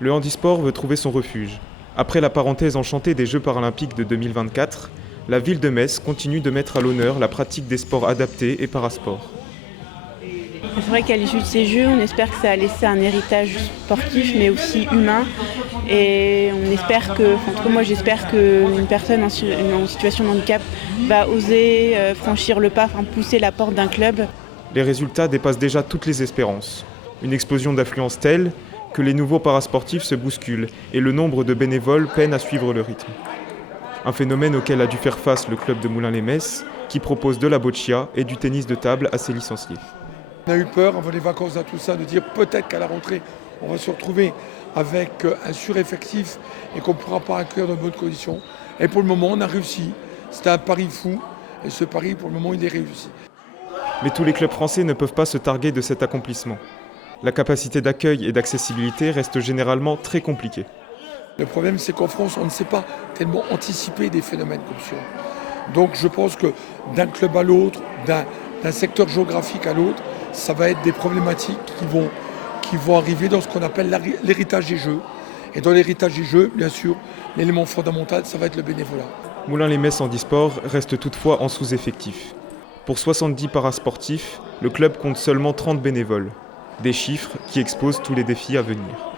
Le handisport veut trouver son refuge. Après la parenthèse enchantée des Jeux paralympiques de 2024, la ville de Metz continue de mettre à l'honneur la pratique des sports adaptés et parasports. C'est vrai qu'à l'issue de ces Jeux, on espère que ça a laissé un héritage sportif mais aussi humain. Et on espère que, en tout cas moi j'espère qu'une personne en situation de handicap va oser franchir le pas, pousser la porte d'un club. Les résultats dépassent déjà toutes les espérances. Une explosion d'affluence telle que les nouveaux parasportifs se bousculent et le nombre de bénévoles peine à suivre le rythme. Un phénomène auquel a dû faire face le club de Moulins-les-Metz, qui propose de la boccia et du tennis de table à ses licenciés. On a eu peur avant les vacances à tout ça de dire peut-être qu'à la rentrée on va se retrouver avec un sureffectif et qu'on ne pourra pas accueillir dans de bonnes conditions. Et pour le moment on a réussi. C'était un pari fou et ce pari pour le moment il est réussi. Mais tous les clubs français ne peuvent pas se targuer de cet accomplissement. La capacité d'accueil et d'accessibilité reste généralement très compliquée. Le problème c'est qu'en France on ne sait pas tellement anticiper des phénomènes comme ça. Donc je pense que d'un club à l'autre, d'un secteur géographique à l'autre, ça va être des problématiques qui vont arriver dans ce qu'on appelle l'héritage des Jeux. Et dans l'héritage des Jeux, bien sûr, l'élément fondamental, ça va être le bénévolat. Moulins-les-Metz Handisport reste toutefois en sous-effectif. Pour 70 parasportifs, le club compte seulement 30 bénévoles. Des chiffres qui exposent tous les défis à venir.